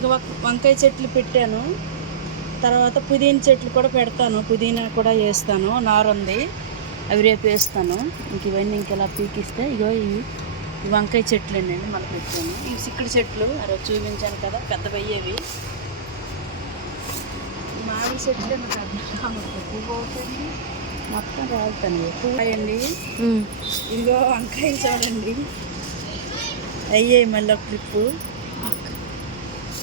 ఇంకా వంకాయ చెట్లు పెట్టాను. తర్వాత పుదీనా చెట్లు కూడా పెడతాను. పుదీనా కూడా వేస్తాను. నారు ఉంది. అవి రేపు వేస్తాను. ఇంక ఇవన్నీ ఇంకెలా పీకిస్తే ఇగో ఇవి ఈ వంకాయ చెట్లు అండి మళ్ళీ పెట్టాను ఇవి సిక్కుడు చెట్లు రోజు చూపించాను కదా పెద్ద అయ్యేవి మామిడి చెట్లు పువ్వు అవుతుంది. మొత్తం రాలుతాను. పువ్వు అండి ఇదిగో వంకాయలు చూడండి. అయ్యాయి మళ్ళీ ఒక ట్రిప్పు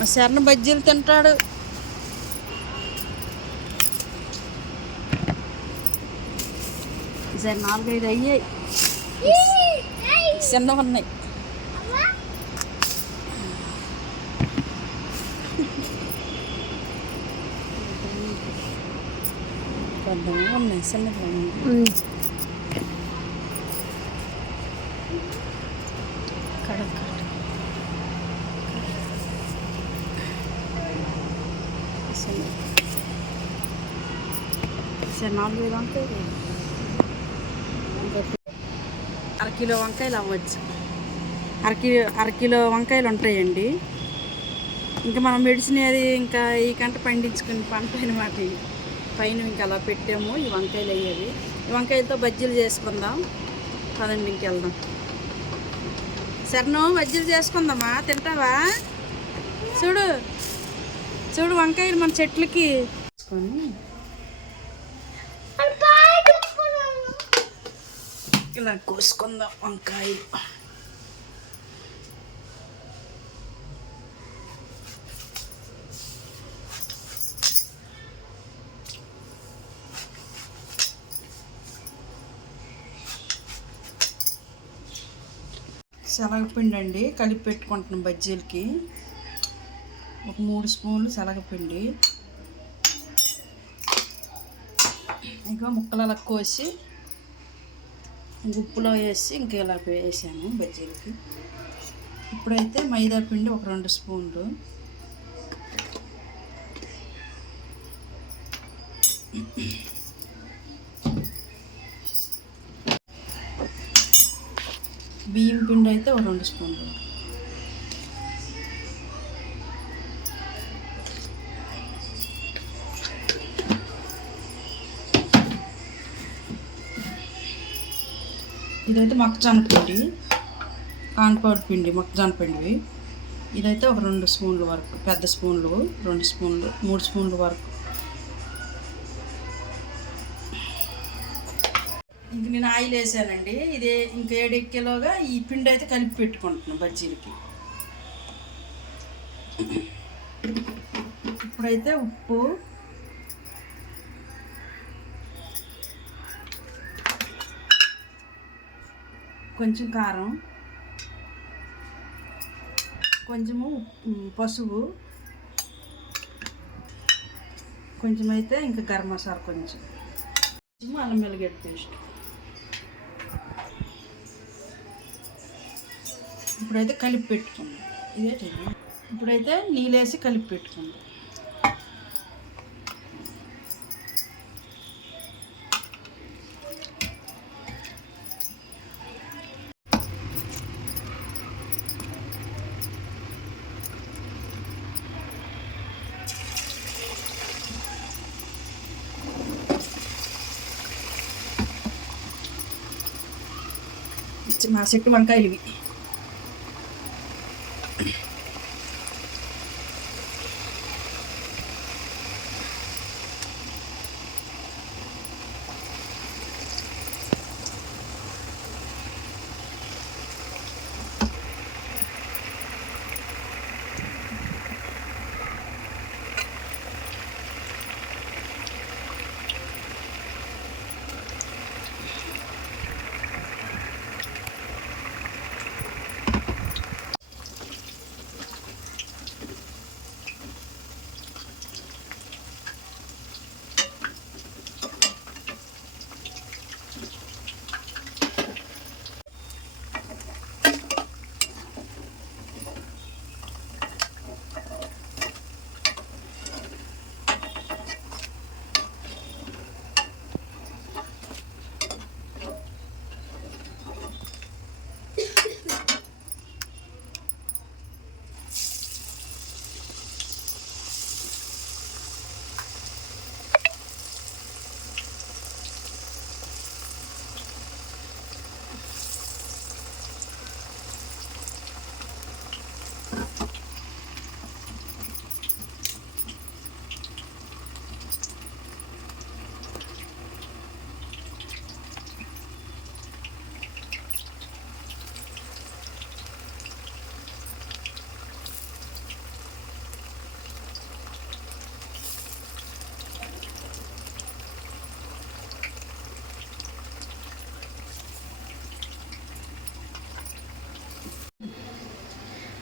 మా శరణ బజ్జీలు తింటాడు. సరే నాలుగైదు అయ్యాయి. చిన్నవి ఉన్నాయి ఉన్నాయి చిన్నవి సరే సరే నాలుగు ఐదు వంకాయలు అరకిలో వంకాయలు అవ్వచ్చు. అరకిలో అరకిలో వంకాయలు ఉంటాయండి. ఇంకా మనం మెడిసిన్ అది ఇంకా ఈ కంట పండించుకుని పంట అనమాట పైన ఇంకా అలా పెట్టాము ఈ వంకాయలు అయ్యేవి. ఈ వంకాయలతో బజ్జీలు చేసుకుందాం. పదండి ఇంకెళ్దాం. శరణు బజ్జీలు చేసుకుందామా? తింటావా? చూడు. చూడు వంకాయలు మన చెట్లకి. తీసుకొని ఇలా కోసుకుందాం వంకాయ. శనగపిండి అండి కలిపి పెట్టుకుంటున్నాం బజ్జీలకి. ఒక మూడు స్పూన్లు శనగపిండి. ఇంకా ముక్కలు అలా కోసి ఉప్పులో వేసి ఇంకా ఇలా వేసాను బజ్జీలకి. ఇప్పుడైతే మైదా పిండి ఒక రెండు స్పూన్లు. బియ్యం పిండి అయితే ఒక రెండు స్పూన్లు. ఇదైతే మొక్కజొన్న పిండి కాన్పౌడ్ పిండి మొక్కజొన్న పిండివి. ఇదైతే ఒక రెండు స్పూన్ల వరకు పెద్ద స్పూన్లు రెండు స్పూన్లు మూడు స్పూన్ల వరకు. ఇంక నేను ఆయిల్ వేసానండి. ఇది ఇంక ఏడెక్కేలోగా ఈ పిండి అయితే కలిపి పెట్టుకుంటున్నాను బజ్జీలకి. ఇప్పుడైతే ఉప్పు కొంచెం కారం కొంచెము పసుపు కొంచెం అయితే ఇంకా గరం మసాలా కొంచెం. కొంచెం అల్లం వెల్లిగడ్డ పేస్ట్. ఇప్పుడైతే కలిపి పెట్టుకుందాం. ఇదే ఇప్పుడైతే నీళ్ళేసి కలిపి పెట్టుకుందాం. నా చెట్టు వంకాయలు ఇవి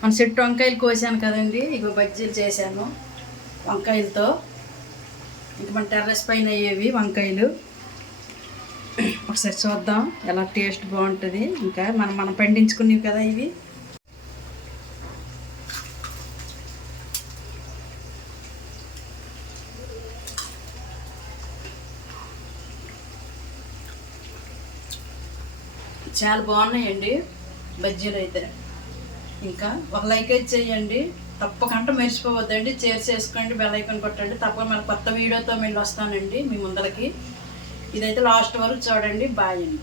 మన చెట్టు వంకాయలు కోసాను కదండి. ఇగో బజ్జీలు చేశాను వంకాయలతో. ఇంక మన టెర్రస్ పైన అయ్యేవి వంకాయలు. ఒకసారి చూద్దాం ఎలా టేస్ట్ బాగుంటుంది. ఇంకా మనం మనం పండించుకునేవి కదా ఇవి. చాలా బాగున్నాయండి బజ్జీలు అయితే. ఇంకా ఒక లైక్ అయితే చేయండి. తప్పకుండా మర్చిపోవద్దండి. చేర్ చేసుకోండి. బెల్ ఐకాన్ కొట్టండి. తప్పకుండా మన కొత్త వీడియోతో మళ్ళీ వస్తానండి మీ ముందరకి ఇదైతే లాస్ట్ వరకు చూడండి. బాయ్ అండి.